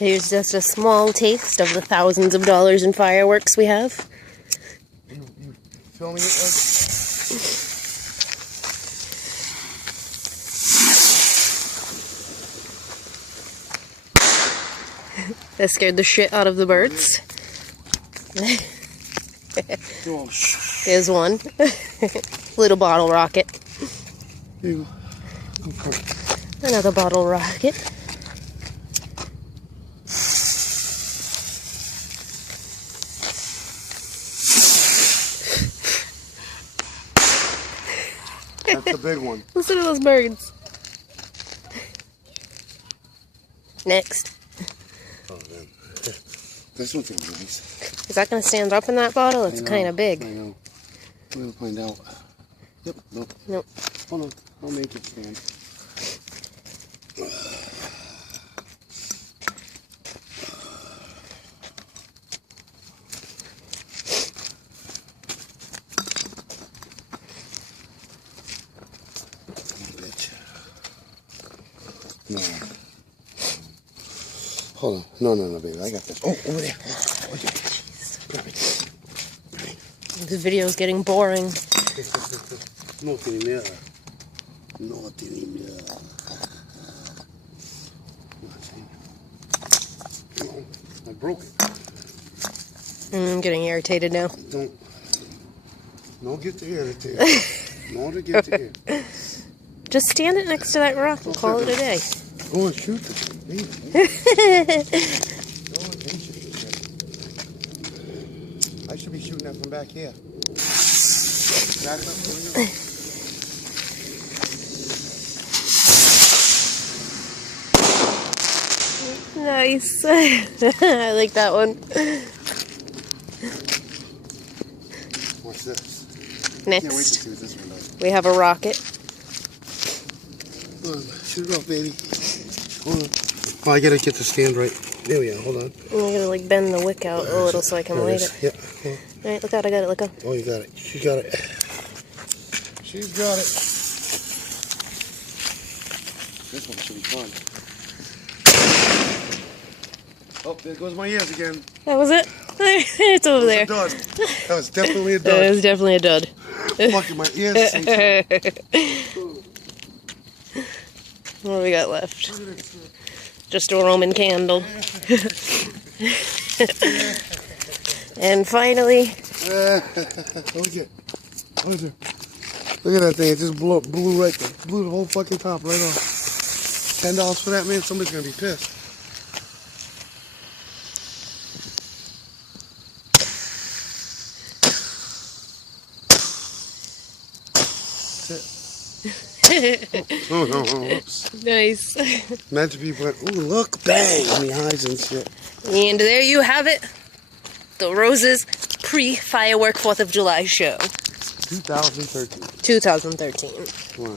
Here's just a small taste of the thousands of dollars in fireworks we have. You filming it, Ed? That scared the shit out of the birds. There's one. Little bottle rocket. Here you go. Another bottle rocket. That's the big one. Listen to those birds. Next. Oh, man. This one feels nice. Is that going to stand up in that bottle? It's kind of big. I know. We'll find out. Yep. Nope. Nope. Hold on. I'll make it stand. No. Hold on. No, baby. I got this. Oh, over there. Oh, yeah. Grab it. This video's getting boring. No tiene miedo. No tiene miedo. No, I broke it. I'm getting irritated now. Don't get irritated. No to get irritated. Just stand it next to that rock and call it a day. Go and shoot the thing. I should be shooting that from back here. Back up for you. Nice. I like that one. What's this? Next, Can't wait to see what this one does. we have a rocket. Hold on, shoot it off, baby. Hold on. Oh, I gotta get the stand right. There we are. Hold on. I'm gonna like bend the wick out a little so I can There light is. it. Yeah. Yeah. Alright, look out, I got it, look out. Oh, you got it. She got it. She's got it. This one should be fun. Oh, there goes my ears again. That was it? It's over there. That was a dud. That was definitely a That dud. was definitely a dud. Fucking my ears. What do we got left? Just a Roman candle. And finally... Look at that thing. It just blew right there. Blew the whole fucking top right off. $10 for that, man. Somebody's gonna be pissed. Oh, no, whoops. Nice. Imagine people went, ooh, look, bang, in the eyes and shit. And there you have it. The Roses pre-firework 4th of July show. 2013. 2013. Come on.